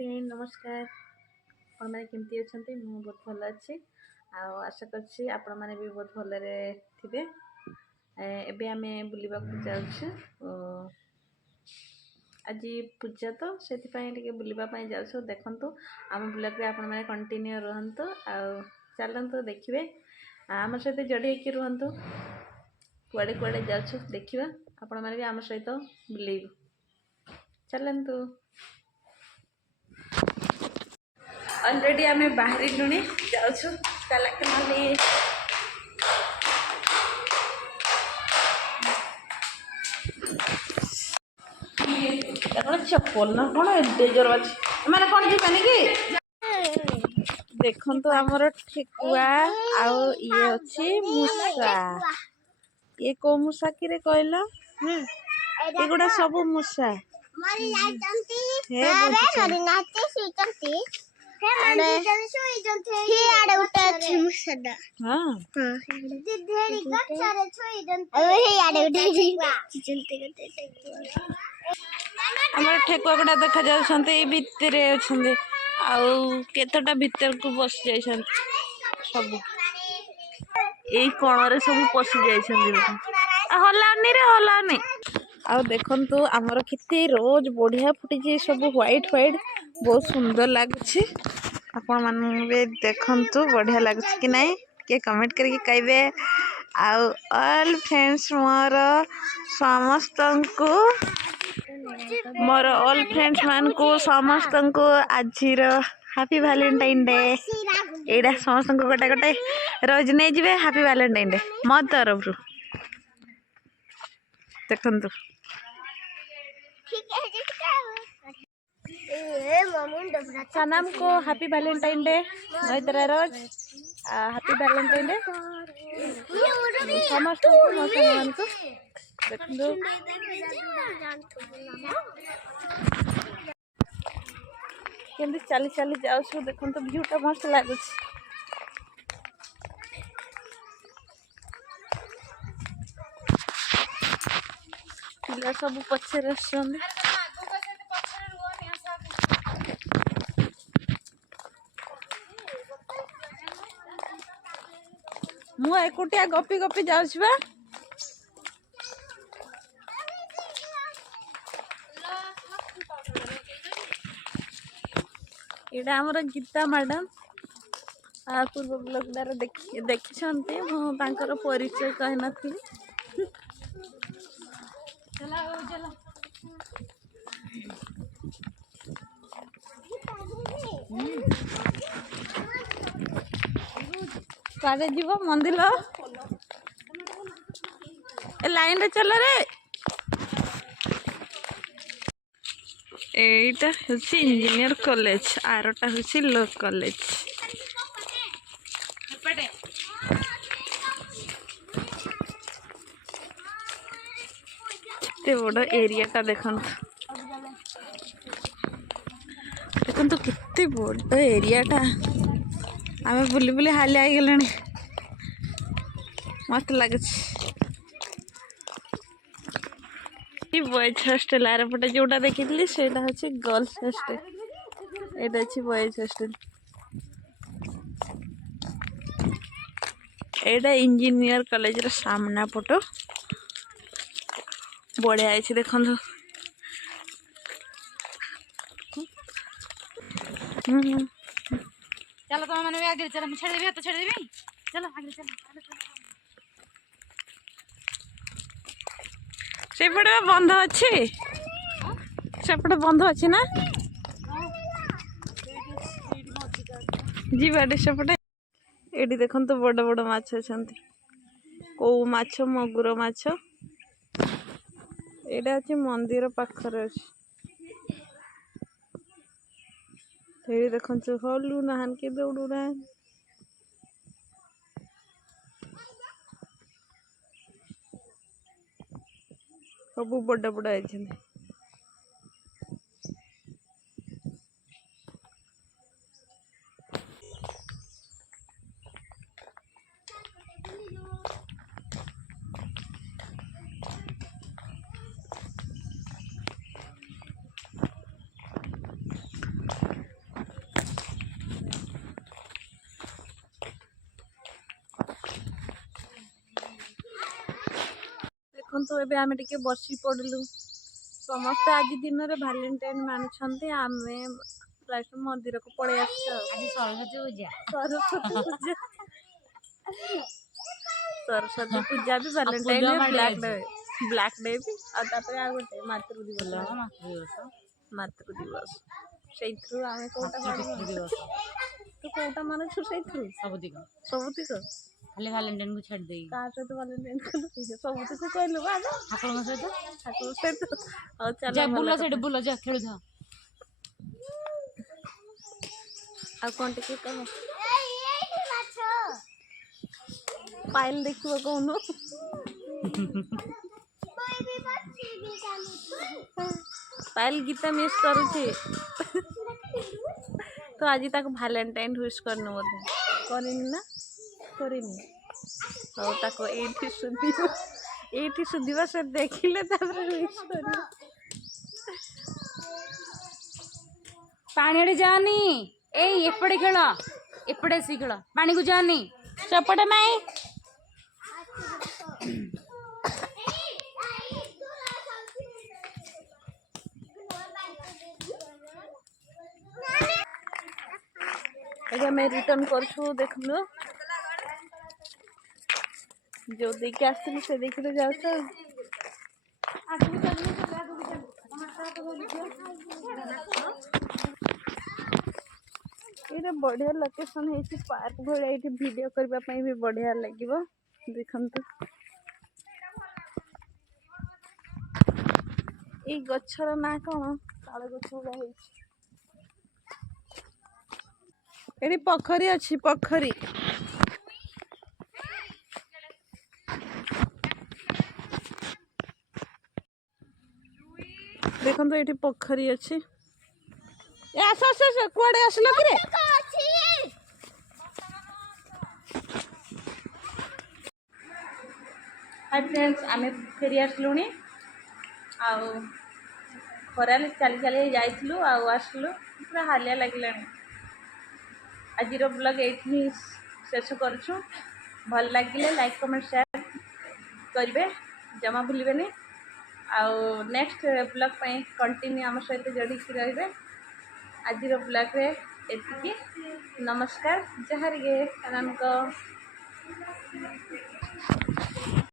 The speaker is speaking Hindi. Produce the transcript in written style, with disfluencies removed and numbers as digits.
फ्रेंड नमस्कार आपण मैंने केमती अच्छा मुझे बहुत भल अच्छी आशा करछि आपण मैंने भी बहुत भलरे थे। एबे आमे बुलिबा जाउछु आज पूजा तो से बुलवाई जाऊँ देखु आम ब्लॉग आपण मैंने कंटिन्यू रुहतु चलतु देखिए आम सहित जोड़ी होकर रुहतु कुआड़े कुआड़े जाऊँ देखा आपण मैंने भी आम सहित बुलेबू चलतु। ऑलरेडी आमे बाहरी लुणी जाऊँ कालाकनाली चप्पल ना कौन डेजर अच्छे मैंने कौन जी कि देखो तो आमर ठेकुआ आउ ये अच्छी मूसा ये को मूसा कि कहल एगुड़ा सब मूसा आमर ठेकुआ गुड़ा देखा जाते भितर अच्छे आतटा भितर को बस जा सब यही कण सब पशि जा हलानी रे हलानी आउ देखु आमर केते रोज बढ़िया फुटी सब व्हाइट व्हाइट बहुत सुंदर लगुच आपण माने देखु बढ़िया लगुच कि नहीं के कमेंट करके कहबे आउ all friends more all friends मान को समस्त को आज हैप्पी वैलेंटाइन डे एडा समस्त को गोटे गोटे रोज नहीं जीवे हैप्पी वैलेंटाइन डे मो तरफ रु देखु सनाम को हैप्पी वैलेंटाइन डे नईतरा रोज हैप्पी वैलेंटाइन डे समस्त को मो सामान को देखु केमती चली चली जाऊँ देखो तो भ्यूटा मस्त लगुच पिला सब पछे मु एकुटिया गपी गपी जाऊँ बा एटा हमर गीता मैडम पूर्व ब्लॉगदार देखी मुझे परिचय कही नी काले जीव मंदिर लाइन रे चल रे एटा हूँ इंजीनियर कॉलेज आरटा हूँ लॉ कॉलेज केते बड़ एरियाटा देखो देखो केते बड़ एरियाटा आमे बुली बुली हालिया गले मस्त लगुच बॉयज हॉस्टल आर पटे जोटा देखी से हूँ गर्ल्स हॉस्टल एटा अच्छी बॉयज हॉस्टल एटा इंजीनियर कॉलेज रा सामना पटो बढ़िया है देखो चलो तुम मैंने आगे चलो छेड़ देवी तो छेड़ देवी चलो आगे चलो सेपटे बंध अच्छे सेपटे बंध अच्छे ना जीवाटे सेपटे ये देखो तो बड़ बड़ माछ अच्छा कौ माछ मगुर माछ एटा अच्छे मंदिर पाखर अच्छे देखो हलु नहान के दौड़ू ना सब बड़ बड़ आई देखो एबे आमे टिके बसी पड़लु समस्ते आज दिन में भैलेंटाइन मानुछंती आमे प्राय मंदिर को पड़े आज सरस्वती पूजा सरस्वती पूजा सरस्वती पूजा भी आ भैलेंटाइन फुलवा है माड़े ब्लैक डे भी आ तापर आ गोटे मातृ दिवस मातृदिवस मातृ दिवस सेइथ्रु आमे कोटा मातृपितृदिवस तू कोटा मानुछु सेइथ्रु सबुतिक खाली भैलेंटाइन को छाड़ देई का सहित भैलेंटाइन कलु सबुतिक कहलु बा ठाकुर सहित ठाकुर सहित और चल जा बुला सेठ बुला जा खेलु जा आ कोन टिके कह पायल देखिबो कोनु पायल गीता मिस करूची तो आज तक भैलेंटाइन विश करनो बोधे करिनी ना करिनी तो ताको एठी सुधिबा से देखिले तापर विश करियो पानी आड़े जानी ए एपड़े खेल एपड़े सी खेल पानी को जानी चपटे नहीं मैं रिटर्न करछु देखलो जो देखि आसली से देखि जाऊ तो ये बढ़िया लोकेशन है पार्क भाई ये वीडियो करने भी बढ़िया लगे देखते ये गछर ना कौन ताल गछ ये पोखरी अच्छी पोखरी देखो तो ये पोखरी अच्छी आस आस कुआड़े आसल कि हाय फ्रेंड्स आम फेरी आसलु खरा चली चली जाइलु आसलु पूरा हालिया लगे आज ब्लॉग ये शेष करुँ भल लगे लाइक कमेंट शेयर करेंगे जमा भूलें आउ नेक्स्ट ब्लॉग कंटिन्यू आम सहित जोड़ी रही आज ब्लॉग रे एतिकी नमस्कार जहार गे राम को